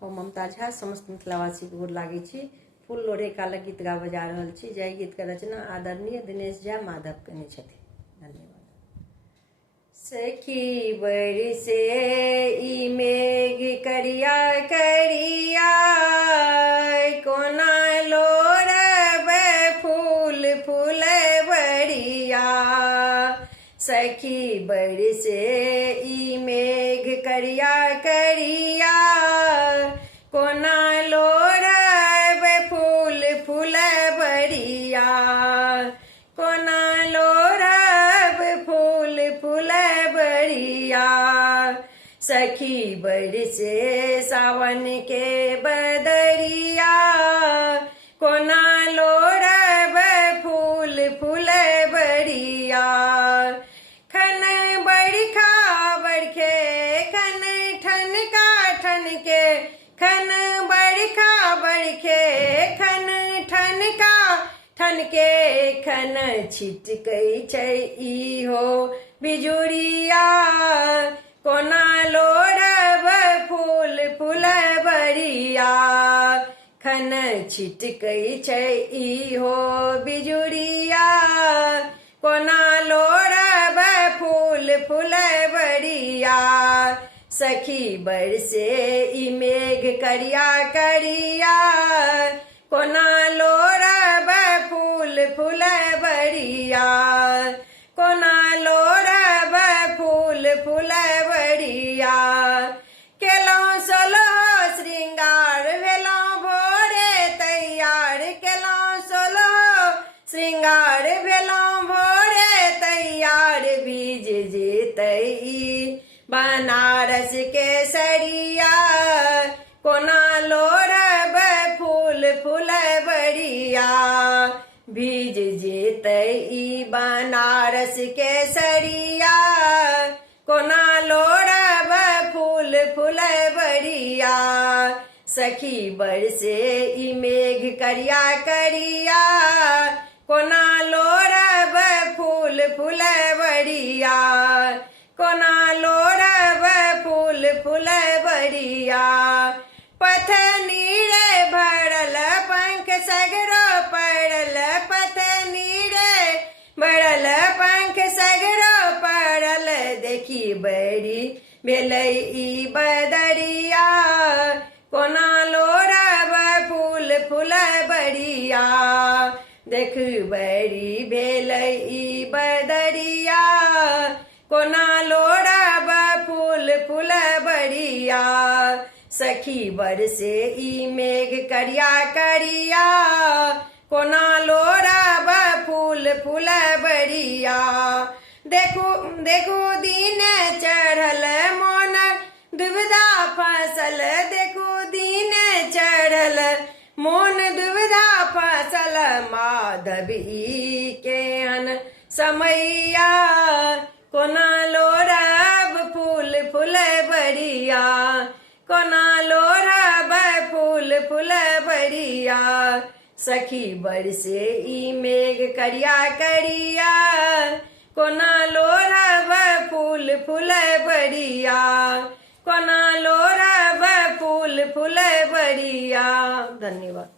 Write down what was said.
हम मुमताज झा समस्त मिथिलावासी के गोर लागै छी। फूल लोढ़े कालक गीत गाबऽ जा रहल छी। जय गीत के रचना आदरणीय दिनेश झा माधव केने छथिन। धन्यवाद। सखी बरसे ई मेघ करिया करिया, कोना लोढ़ब फूल फुलबरिया। सखी बरसे ई मेघ करिया करिया, कोना लोढ़ब फूल फुलबरिया। कोना लोढ़ब फूल फुलबरिया। सखी बरसे सावन के बदरिया, कोना लोढ़ब फूल फुलबरिया। खन बरखा बरखे खन ठनका ठनके, खन बरखा बरखे खन ठनका ठनके। खन छिटकै छै इहो बिजुरिया, कोना लोढ़ब फूल फुलबरिया। खन छिटकै छै इहो बिजुरिया, कोना लोढ़ब फूल फुलबरिया। सखी बरसे ई मेघ करिया करिया, कोना लोढ़ब फूल फुलबरिया। कोना लोढ़ब फूल फुलबरिया। केलहुँ सोलह श्रृंगार भेलहुँ भोरे तैयार, केलहुँ सोलह श्रृंगार भेलहुँ भोरे तैयार। बीज जेतै ई बनारस के सरिया, कोना लोढ़ब फूल फुलबरिया। बीज जेतै ई बनारस के सरिया, कोना लोढ़ब फूल फुलबरिया। सखी बरसे ई मेघ करिया करिया, कोना लोढ़ब फूल फुलबरिया। कोना लोढ़ब फूल फुलबरिया। पथनी रे भरल पंख सगरो पड़ल, पथनी रे भरल पंख सगरो पड़ल। देखी बड़ी भेलै ई बदरिया, कोना लोढ़ब फूल फुलबरिया। देख बड़ी भेलै ई बदरिया, कोना लोढ़ब फूल फुलबरिया। सखी बरसे ई मेघ करिया करिया, कोना लोढ़ब फूल फुलबरिया। देखू देखू दिन चढ़ल मोन दुविधा फसल, देखू दिन चढ़ल मोन दुविधा फसल। माधवी केहन समैया, कोना लोढ़ब फूल फुलबरिया। कोना लोढ़ब फूल फुलबरिया। सखी बरसे ई मेघ करिया करिया, कोना लोढ़ब फूल फुलबरिया। कोना लोढ़ब फूल फुलबरिया। धन्यवाद।